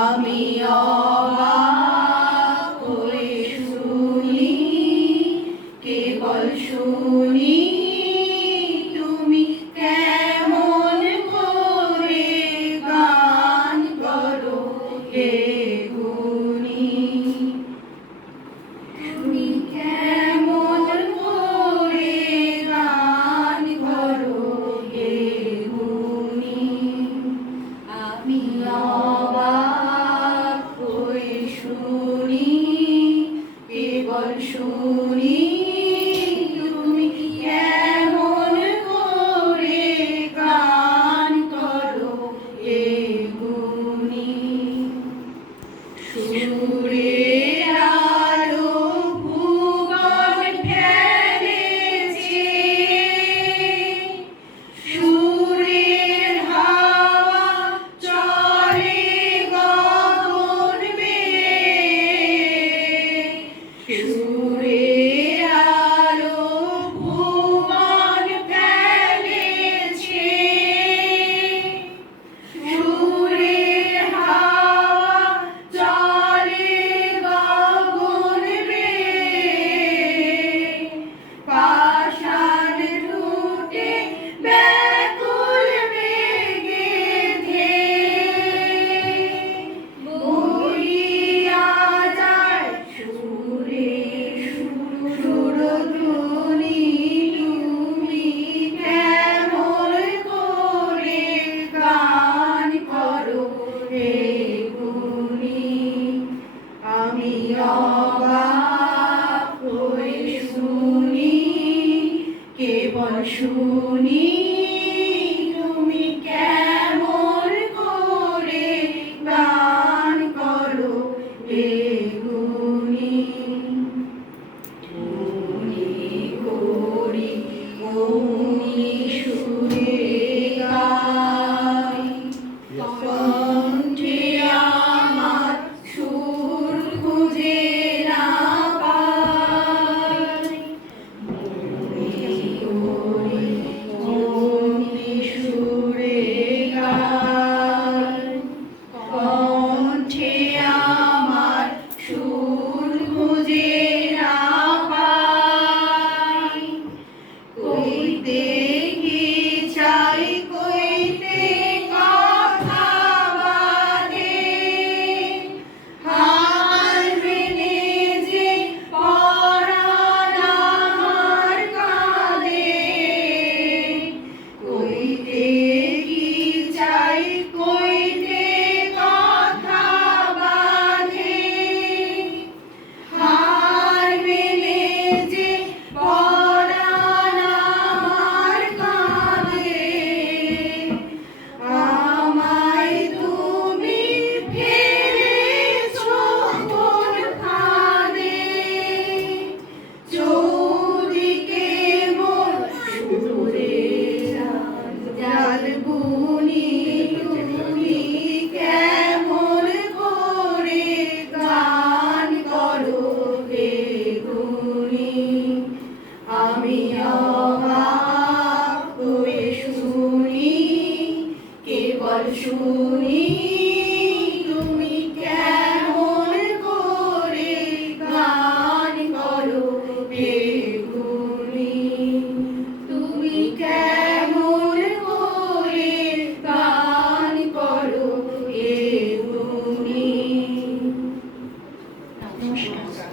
আমি অবাক হয়ে শুনি, কেবল শুনি তুমি কেমন করে গান করো হে গুণী। তুমি কেমন করে গান করো হে গুণী। আমি অবাক হয়ে শুনি, কেবল শুনি তুমি কেমন করে গান করো হে গুণী। সুরের আলো ভুবন ফেলেছে, সুরের হাওয়া চলে গগন বেয়ে। সুরের আলো ভুবন ফেলেছে, সুরের হাওয়া চলে গগন বেয়ে। পাষাণ ঠোঁটে ব্যাকুল বেগে ধেয়ে বহিয়া যায় সুরের সুরধ্বনি। তুমি কেমন করে গান করো হে গুণী। আমি অবাক হয়ে শুনি, কেবল শুনি তুমি কেমন করে গান করো হে গুণী। গুণী করি গুণী সুরে গাই, কণ্ঠে আমার সুর খুঁজে না পাই। গুণী করি গুণী সুরে গাই, কণ্ঠে আমার সুর খুঁজে না পাই। কইতে কি চাই কইতে কথা বাঁধে, হার মেনে যে পরাণ আমার কাঁদে। কইতে কি চাই কইতে কথা বাঁধে, হার মেনে যে পরাণ আমার কাঁদে। আমায় তুমি ফেলেছো কোন ফাঁদে, চৌদিকে মোর সুরের জাল বুনি। তুমি কেমন করে গান করো হে গুণী। আমি অবাক হয়ে শুনি, কেবল শুনি তুমি কেমন করে গান করো হে গুণী। তুমি কেমন করে গান করো হে গুণী। নমস্কার।